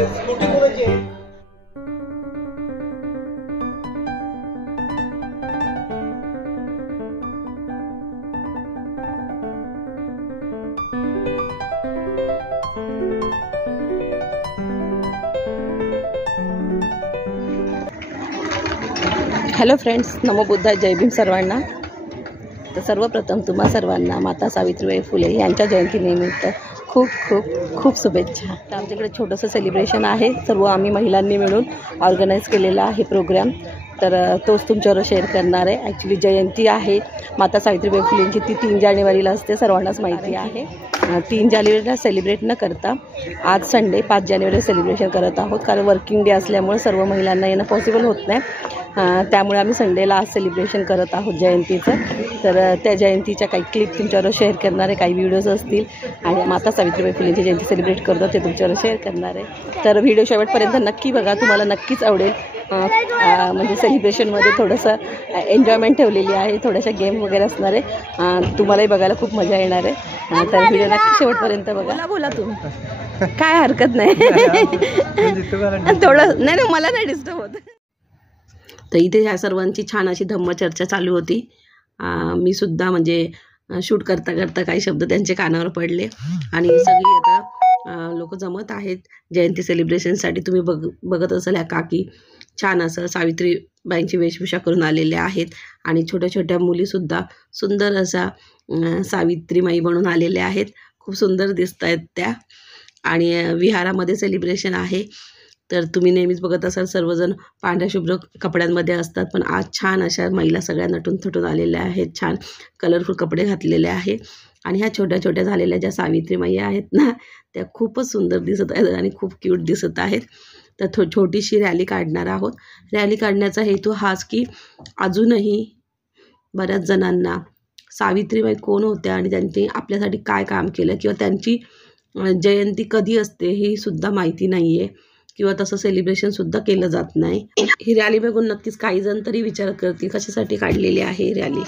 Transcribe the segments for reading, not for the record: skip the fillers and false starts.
Hello friends, नमो बुद्धाय, जय भीम सर्वांना. तर सर्वप्रथम तुम्हा सर्वांना माता सावित्रीबाई फुले यांच्या जयंतीनिमित्त खूप खूप खूप शुभेच्छा. तर आमच्याकडे छोटंसं सेलिब्रेशन आहे, सर्व आम्ही महिलांनी मिळून ऑर्गनाईज केलेला आहे प्रोग्राम. तर तोच तुमच्यावर शेअर करणार आहे. ॲक्च्युली जयंती आहे माता सावित्रीबाई फुलेंची, ती 3 जानेवारीला असते, सर्वांनाच माहिती आहे. 3 जानेवारीला सेलिब्रेट न करता आज संडे 5 जानेवारी सेलिब्रेशन करत आहोत, कारण वर्किंग डे असल्यामुळे सर्व महिलांना येणं पॉसिबल होत नाही. त्यामुळे आम्ही संडेला आज सेलिब्रेशन करत आहोत जयंतीचं. तर त्या जयंतीच्या काही क्लिप तुमच्यावर शेअर करणार आहे, काही व्हिडिओज असतील आणि माता सावित्रीबाई फुलेंची जयंती सेलिब्रेट करतो ते तुमच्यावर शेअर करणार आहे. तर व्हिडिओ शेवटपर्यंत नक्की बघा, तुम्हाला नक्कीच आवडेल. म्हणजे सेलिब्रेशनमध्ये थोडंसं एन्जॉयमेंट ठेवलेली आहे, थोड्याशा गेम वगैरे असणार आहे, तुम्हालाही बघायला खूप मजा येणार आहे. तर व्हिडिओ नक्की शेवटपर्यंत बघा. बोला तुम्ही, काय हरकत नाही. थोडं नाही, मला नाही डिस्टर्ब होत. तर इथे ह्या सर्वांची छान अशी धम्मचर्चा चालू होती. मी सुद्धा म्हणजे शूट करता करता काही शब्द त्यांच्या कानावर पडले आणि सगळी आता लोक जमत आहेत जयंती सेलिब्रेशनसाठी. तुम्ही बघत असाल ह्या काकी छान असं सावित्रीबाईंची वेशभूषा करून आलेल्या आहेत आणि छोट्या छोट्या मुलीसुद्धा सुंदर असा सावित्रीमाई बनून आलेल्या आहेत. खूप सुंदर दिसत आहेत त्या. आणि विहारामध्ये सेलिब्रेशन आहे. तर तुम्ही नेहमीच बघत असाल सर्वजण पांढऱ्या शुभ्र कपड्यांमध्ये असतात, पण आज छान अशा महिला सगळ्या नटून थटून आलेल्या आहेत, छान कलरफुल कपडे घातलेले आहे. आणि ह्या छोट्या छोट्या झालेल्या ज्या सावित्रीमाई आहेत ना, त्या खूपच सुंदर दिसत आहेत आणि खूप क्यूट दिसत आहेत. तर छोटीशी रॅली काढणार आहोत. रॅली काढण्याचा हेतू हाच की अजूनही बऱ्याच जणांना सावित्रीबाई कोण होत्या आणि त्यांनी आपल्यासाठी काय काम केलं किंवा त्यांची जयंती कधी असते ही सुद्धा माहिती नाही आहे किंवा तसं सेलिब्रेशनसुद्धा केलं जात नाही. ही रॅली बघून नक्कीच काही जण तरी विचार करतील कशासाठी काढलेली आहे ही रॅली.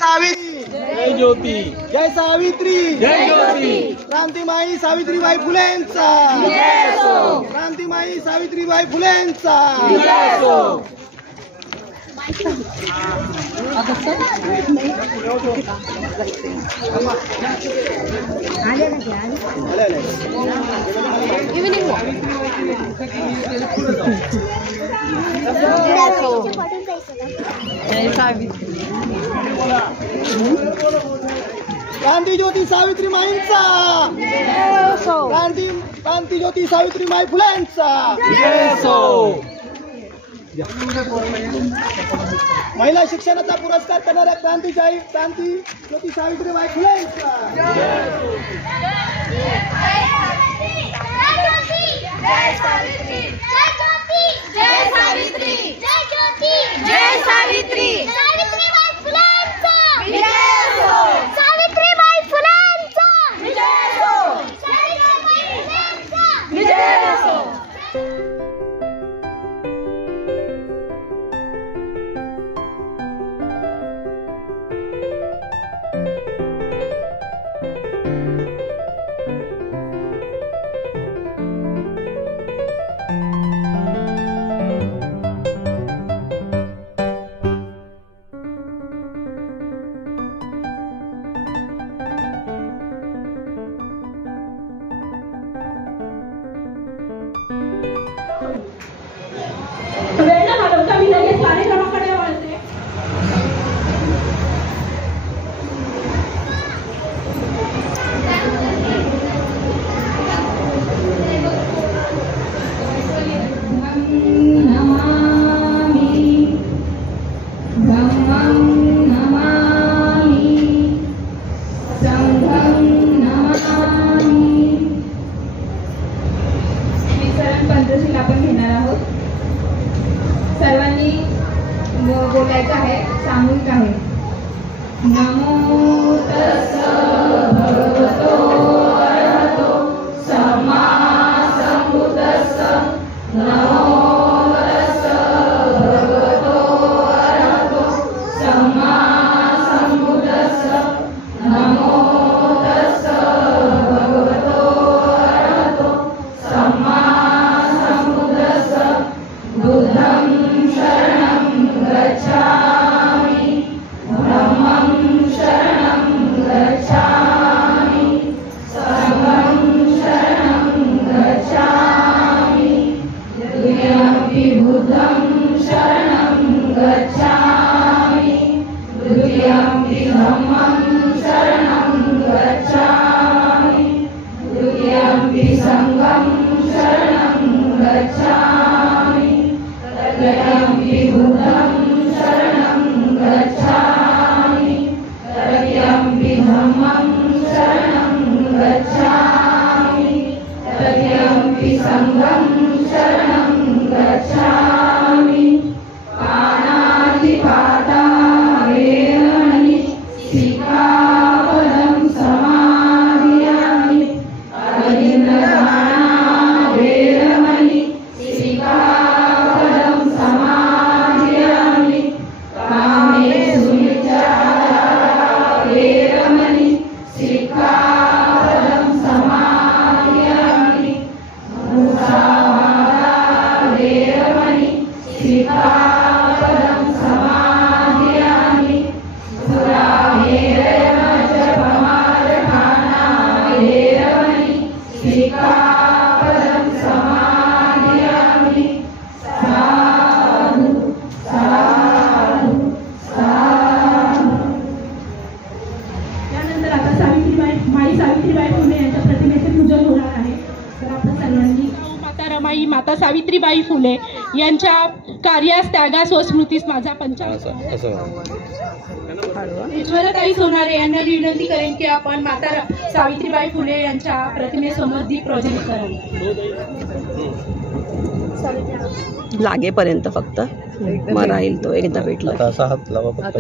जय ज्योती, जय सावित्री, जय ज्योती. क्रांतिमाई सावित्रीबाई फुलेंचा, क्रांतिमाई सावित्रीबाई फुलेंचा. क्रांती ज्योती सावित्री माईंचा, क्रांती ज्योती सावित्री माई फुलेंचा. महिला शिक्षणाचा पुरस्कार करणाऱ्या क्रांती ज्योती सावित्रीबाई फुलेंचा. जय सावित्री, जय सावित्री, जय सावित्री, सावित्रीबाई फुलेंचा. सावित्रीबाई फुलेंचा विजय हो. सावित्रीबाई फुलेंचा विजय हो. पंचशील आपण घेणार आहोत. सर्वांनी बोलायचं आहे, सामूहिक आहे. नमो तस्सै भगवतो अरहतो सम्मा सम्बुद्दस्स. नमो तस्सै भगवतो अरहतो सम्मा सम्बुद्दस्स. नमो तस्सै भगवतो अरहतो सम्मा सम्बुद्दस्स. त्यानंतर आता माई सावित्रीबाई फुले यांच्या प्रतिमेचे पूजन होणार आहे. तर आपण सर्वांनी माता रमाई माता सावित्रीबाई फुले यांच्या कार्यास त्यागास व स्मृतीस माझा ईश्वरताई सोनारे यांना विनंती करेन की आपण माता सावित्रीबाई फुले यांच्या प्रतिमेसमोर दीप प्रज्वलित करावे. लागेपर्यंत फक्त मग राहील तो एकदा भेटला. असा हात लावा फक्त.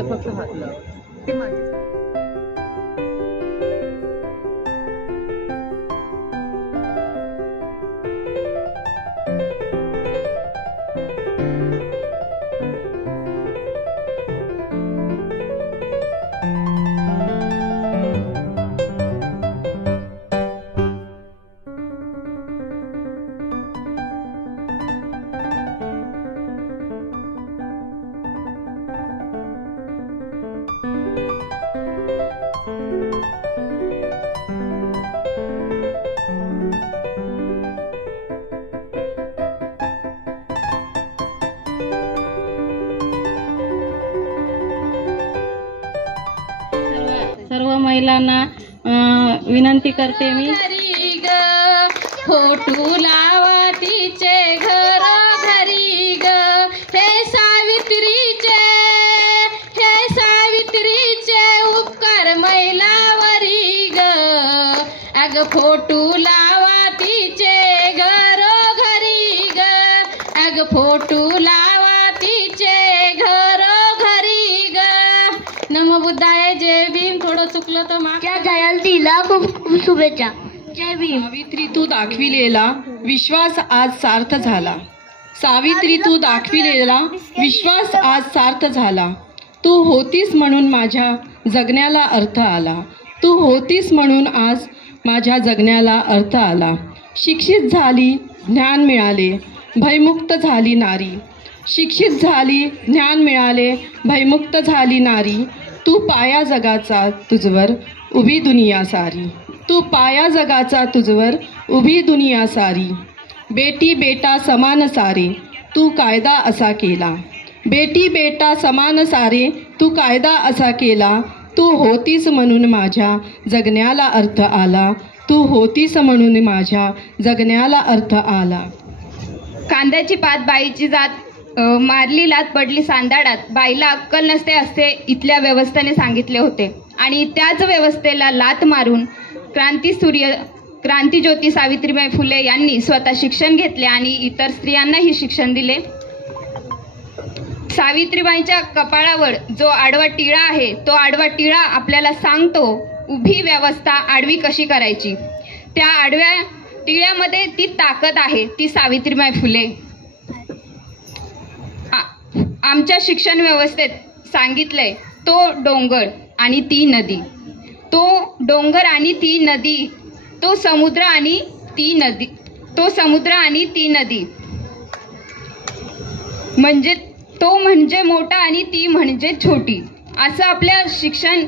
सर्व महिलांना विनंती करते मी. फोटू लावा तिचे घर घरी ग, हे सावित्रीचे उपकार महिलावरी ग. अग फोटू लावा तिचे घर घरी ग, अग फोटू लावा तिचे घर घरी ग. नमो बुद्धाय, जय भीम. थोडं चुकलं तर माफ. त्या जयंतीला खूप खूप शुभेच्छा. जय भीम. सावित्री तू दाखविलेला विश्वास आज सार्थ झाला. सावित्री तू दाखविलेला विश्वास आज सार्थ झाला. तू होतीस म्हणून माझ्या जगण्याला अर्थ आला. तू होतीस म्हणून आज माझ्या जगण्याला अर्थ आला. शिक्षित झाली, ज्ञान मिळाले, भयमुक्त झाली नारी. शिक्षित झाली, ज्ञान मिळाले, भयमुक्त झाली नारी. तू पाया जगाचा तुझवर उभी दुनिया सारी. तू पाया जगाचा तुझवर उभी दुनिया सारी. बेटी बेटा समान सारे तू कायदा असा केला. बेटी बेटा समान सारे तू कायदा असा केला. तू होतीस म्हणून माझ्या जगण्याला अर्थ आला. तू होतीस म्हणून माझ्या जगण्याला अर्थ आला. कांद्याची पात बाईची जात, मारली लात पडली सांदाडात. बाईला अक्कल नसते असे इथल्या व्यवस्थेने सांगितले होते. आणि त्याच व्यवस्थेला लात मारून क्रांतिज्योती सावित्रीबाई फुले यांनी स्वतः शिक्षण घेतले आणि इतर स्त्रियांनाही शिक्षण दिले. सावित्रीबाईंच्या कपाळावर जो आडवा टिळा आहे, तो आडवा टिळा आपल्याला सांगतो उभी व्यवस्था आडवी कशी करायची. त्या आडव्या टिळ्यामध्ये ती ताकद आहे, ती सावित्रीबाई फुले. आमच्या शिक्षण व्यवस्थेत सांगितलंय तो डोंगर आणि ती नदी, तो डोंगर आणि ती नदी, तो समुद्र आणि ती नदी, तो समुद्र आणि ती नदी, म्हणजे तो म्हणजे मोठा आणि ती म्हणजे छोटी. असं आपल्या शिक्षण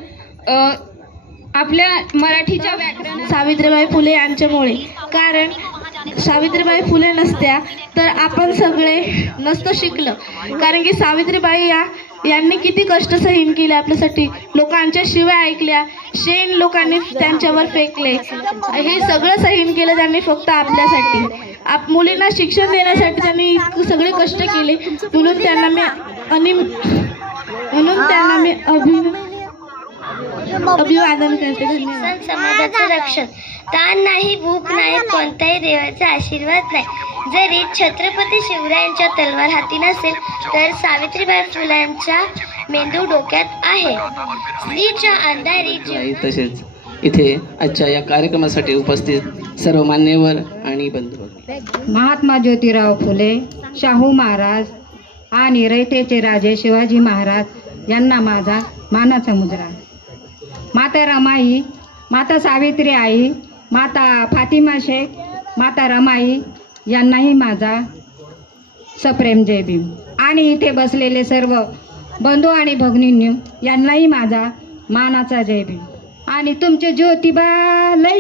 आपल्या मराठीच्या व्याकरण सावित्रीबाई फुले यांच्यामुळे. कारण सावित्रीबाई फुले नसत्या तर आपण सगळे नसतं शिकलं. कारण की सावित्रीबाई या यांनी किती कष्ट सहन केले आपल्यासाठी. लोकांच्या शिव्या ऐकल्या, शेण लोकांनी त्यांच्यावर फेकले, हे सगळं सहन केलं त्यांनी फक्त आपल्यासाठी. मुलींना शिक्षण देण्यासाठी त्यांनी सगळे कष्ट केले. म्हणून त्यांना मी अभिवादन करते. धन्यवाद. समाजाचं रक्षण. ताण नाही, भूक नाही, कोणत्याही देवाचा आशीर्वाद नाही. जरी छत्रपती शिवरायांच्या तलवार हाती नसेल तर सावित्रीबाई फुलांचा मेंदू डोक्यात आहे. स्त्रीच्या अंधारी तसेच इथे आजच्या या कार्यक्रमासाठी उपस्थित सर्व मान्यवर आणि बंधू. महात्मा ज्योतिराव फुले, शाहू महाराज आणि रयतेचे राजे शिवाजी महाराज यांना माझा मानाचा मुजरा. माता रमाई, माता सावित्री आई, माता फातिमा शेख, माता रमाई यांनाही माझा सप्रेम जय भीम. आणि इथे बसलेले सर्व बंधू आणि भगिनींनी यांनाही माझा मानाचा जय भीम. आणि तुमचे ज्योतिबा लय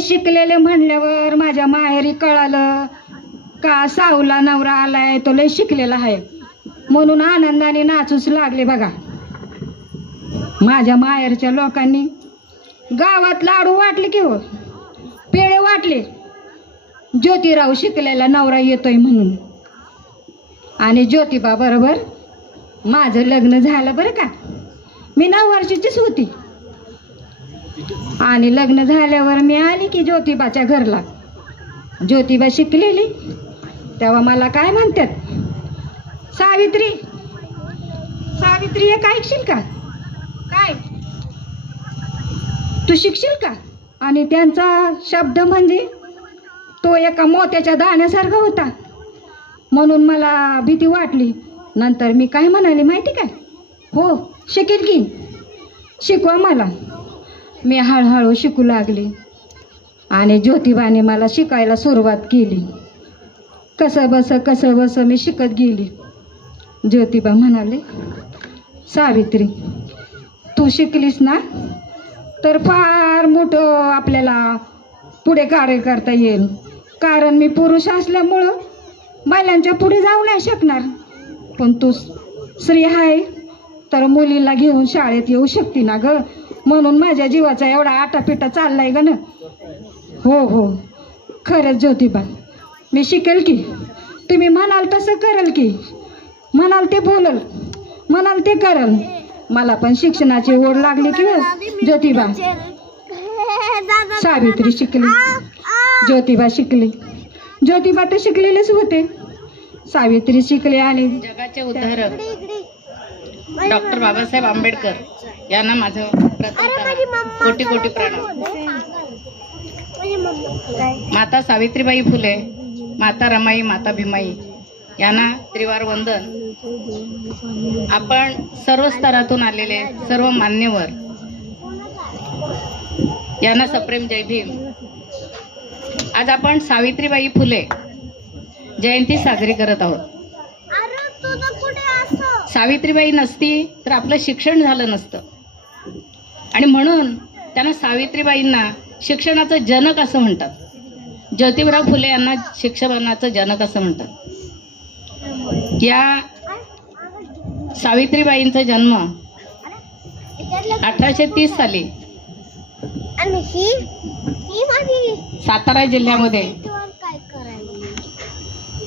शिकलेले म्हणल्यावर माझ्या माहेरी कळालं का सावला नवरा आलाय तो लय शिकलेला आहे, म्हणून आनंदाने नाचूच लागले. बघा माझ्या माहेरच्या लोकांनी गावात लाडू वाटले की हो, पेळे वाटले, ज्योतिराव शिकलेला नवरा येतोय म्हणून. आणि ज्योतिबा बरोबर माझं लग्न झालं बरं का. मी 9 वर्षाचीच होती आणि लग्न झाल्यावर मी आली की ज्योतिबाच्या घरला. ज्योतिबा शिकलेली तेव्हा मला काय म्हणतात, सावित्री सावित्री एक ऐकशील का, काय तू शिकशील का. आणि त्यांचा शब्द म्हणजे तो एका मोत्याच्या दाण्यासारखा होता, म्हणून मला भीती वाटली. नंतर मी काय म्हणाले माहिती काय, हो शिकेल की, शिकवा मला. मी हळूहळू शिकू लागली आणि ज्योतिबाने मला शिकायला सुरुवात केली. कसं बस मी शिकत गेली. ज्योतिबा म्हणाले, सावित्री तू शिकलीस ना तर फार मोठं आपल्याला पुढे कार्य करता येईल, कारण मी पुरुष असल्यामुळं महिलांच्या पुढे जाऊ नाही शकणार, पण तू स्त्री आहे तर मुलीला घेऊन शाळेत येऊ शकते ना ग, म्हणून माझ्या जीवाचा एवढा आटापिटा चाललाय ग ना. हो खरंच ज्योतिबा, मी शिकेल की, तुम्ही म्हणाल तसं करल की, म्हणाल ते बोलल, म्हणाल ते करल. मला पण शिक्षणाची ओढ लागली की ज्योतिबा. सावित्री शिकली, ज्योतिबा शिकली. ज्योतिबा तर शिकलेलेच होते, सावित्री शिकले. आणि जगाचे उद्धारक डॉक्टर बाबासाहेब आंबेडकर यांना माझं कोटी कोटी प्रणाम. माता सावित्रीबाई फुले, माता रमाई, माता भीमाई यांना त्रिवार वंदन. आपण सर्व स्तरातून आलेले सर्व मान्यवर यांना सप्रेम जय भीम. आज आपण सावित्रीबाई फुले जयंती साजरी करत आहोत. सावित्रीबाई नसती तर आपलं शिक्षण झालं नसतं, आणि म्हणून त्यांना सावित्रीबाईंना शिक्षणाचं जनक असं म्हणतात. ज्योतिराव फुले यांना शिक्षणाचं जनक असं म्हणतात. या सावित्रीबाईंचा जन्म 1830 साली सातारा जिल्ह्यामध्ये,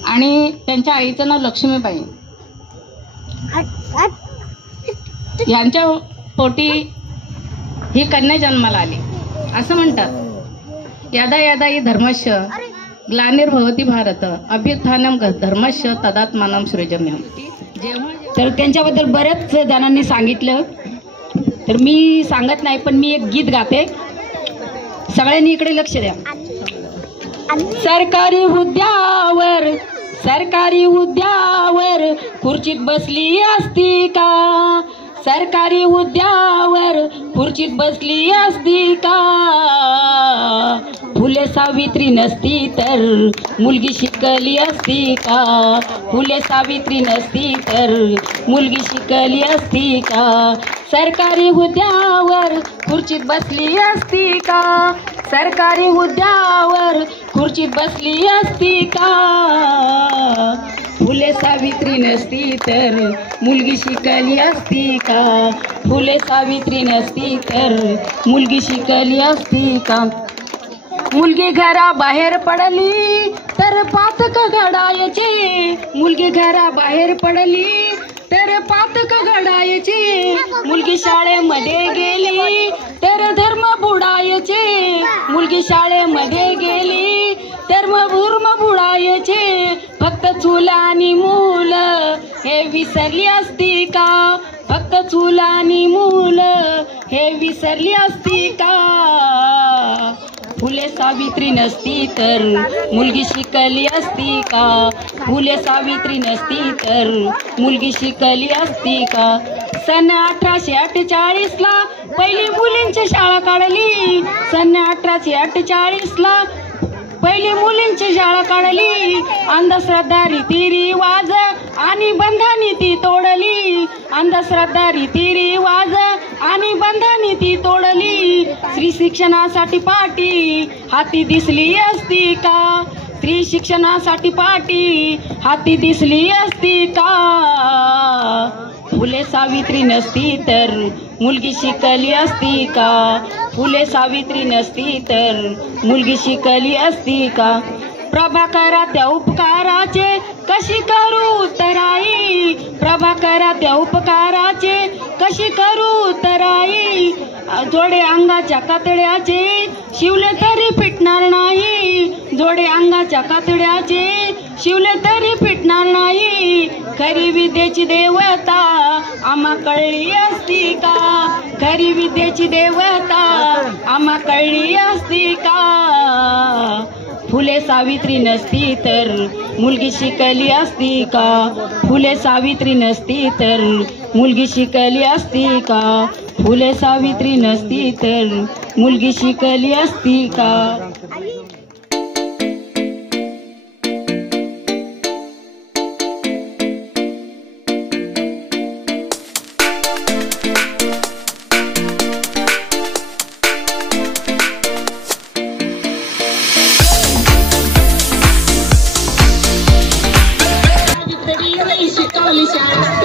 आणि त्यांच्या आईचं नाव लक्ष्मीबाई. यांच्या पोटी ही कन्या जन्माला आली असं म्हणतात. यदा यदा ही धर्मस्य ग्लानिर्भवती भारत अभ्युत्थानम धर्मस्य तदात्मानं सृजम्यम. तर त्यांच्याबद्दल बऱ्याच जणांनी सांगितलं, तर मी सांगत नाही, पण मी एक गीत गाते. सगळ्यांनी इकडे लक्ष द्या. सरकारी हुद्द्यावर खुर्चीत बसली असती का, सरकारी हुद्द्यावर खुर्चीत बसली असती का, फुले सावित्री नसती तर मुलगी शिकली असती का, फुले सावित्री नसती तर मुलगी शिकली असती का, सरकारी हुद्द्यावर खुर्चीत बसली असती का, सरकारी हुद्द्यावर खुर्चीत बसली असती का, फुले सावित्री नसती तर मुलगी शिकली असती का? फुले सावित्री नसती तर मुलगी शिकली असती का? मुलगी घराबाहेर पडली तर पातक घडायचे, मुलगी घराबाहेर पडली तर पातक घडायचे, मुलगी शाळेमध्ये गेली तर धर्म बुडायचे, मुलगी शाळेमध्ये गेली तर धर्म बुडायचे. फक्त चूल आणि मूल हे विसरली असती का? फक्त चूल आणि मूल हे विसरली असती का? फुले सावित्री नसती तर मुलगी शिकली असती का? फुले सावित्री नसती तर मुलगी शिकली असती का? सन 1848ला पहिली मुलींची शाळा काढली, सन 1848ला पहिली मुलींची शाळा काढली. अंधश्रद्धा रीतिरिवाज आणि बंधनी ती तोडली, अंधश्रद्धा रीतिरिवाज आणि बंधनी ती तोडली. स्त्री शिक्षणासाठी पाठी हाती दिसली असती का? स्त्री शिक्षणासाठी पाठी हाती दिसली असती का? फुले सावित्री नसती तर मुलगी शिकली असती का? फुले सावित्री नसती तर मुलगी शिकली असती का? प्रभाकरा त्या उपकाराचे कशी करू तराई, प्रभाकरा त्या उपकाराचे कशी करू तराई. जोडे अंगाच्या कातड्याचे शिवले तरी फिटणार नाही, जोडे अंगाच्या कातड्याचे शिवले तरी फिटणार नाही. खरी विद्येची देवता आम्हा कळली असती का? खरी विद्येची देवता आम्हा कळली असती का? फुले सावित्री नसती तर मुलगी शिकली असती का? फुले सावित्री नसती तर मुलगी शिकली असती का? फुले सावित्री नसती तर मुलगी शिकली असती का?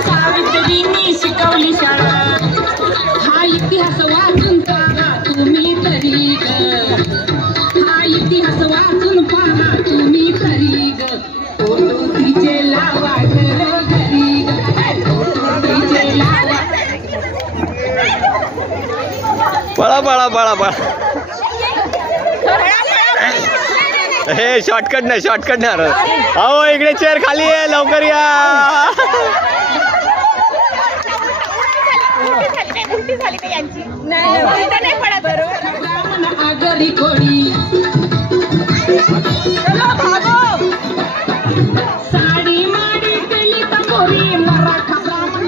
सावित्रीने शिकवली शाळा, हा इतिहास वाचून पहा तुम्ही तरी ग, हा इतिहास वाचून पहा तुम्ही तरी ग. फोटो तिचे लावा घरी ग, फोटो तिचे लावा. पळा पळा पळा पळा. हे शॉर्टकट नाही. अहो इकडे चेअर खाली आहे, लवकर या. आगरी खोडी साडी माडी केली तोरी मराठा ब्राह्मण.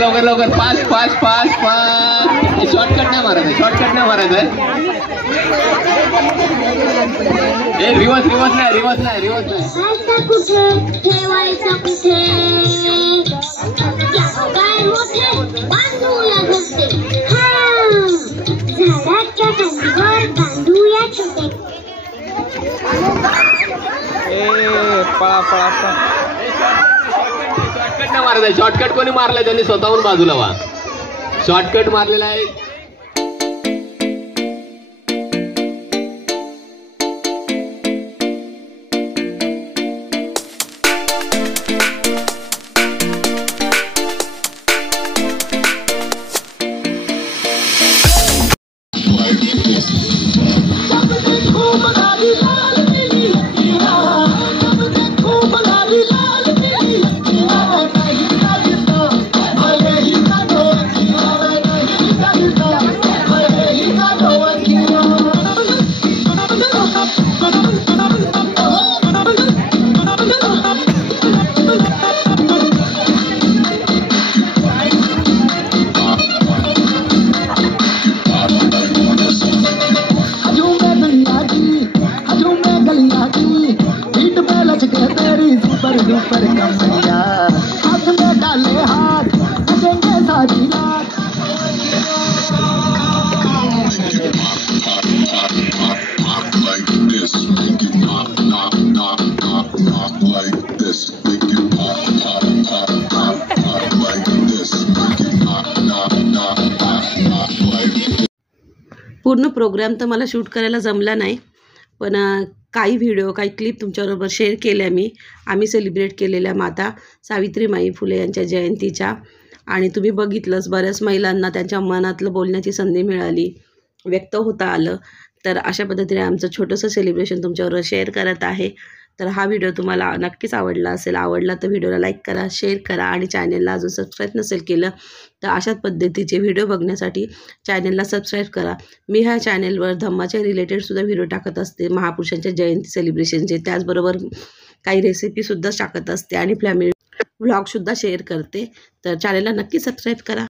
लवकर लवकर पाच पाच पाच पाच. शॉर्टकट नाही मारायचं, शॉर्टकट नाही मारायचं. रिवर्स रिवर्स नाही, रिवर्स नाही, रिवर्स नाही. कुठे ठेवायचा कुठे काय मोठे बांधूया घरचे, झाडाच्या खांदीवर बांधूया छोटे. पळा पळा पळा. शॉर्टकट नाही मारायचं. शॉर्टकट कोणी मारलाय त्यांनी स्वतःहून बाजूला व्हा. शॉर्टकट मारलेला आहे. माझी रात पूर्ण प्रोग्राम तर मला शूट करायला जमला नाही, पण काही व्हिडिओ काही क्लिप तुमच्याबरोबर शेअर केल्या आम्ही सेलिब्रेट केलेल्या माता सावित्रीबाई फुले यांच्या जयंतीच्या. आणि तुम्ही बघितलंच, बऱ्याच महिलांना त्यांच्या मनातलं बोलण्याची संधी मिळाली, व्यक्त होता आलं. तर अशा पद्धतीने आमचं छोटंसं सेलिब्रेशन तुमच्याबरोबर शेअर करत आहे. तर हा व्हिडिओ तुम्हाला नक्कीच आवडला असेल. आवडला तर व्हिडिओला लाईक करा, शेअर करा आणि चॅनलला अजून सबस्क्राईब नसेल केलं तर अशाच पद्धतीचे व्हिडिओ बघण्यासाठी चॅनलला सबस्क्राईब करा. मी ह्या चॅनलवर धम्माच्या रिलेटेडसुद्धा व्हिडिओ टाकत असते, महापुरुषांच्या जयंती सेलिब्रेशनचे. त्याचबरोबर काही रेसिपीसुद्धा टाकत असते आणि फॅमिली व्लॉगसुद्धा शेअर करते. तर चॅनलला नक्की सबस्क्राईब करा.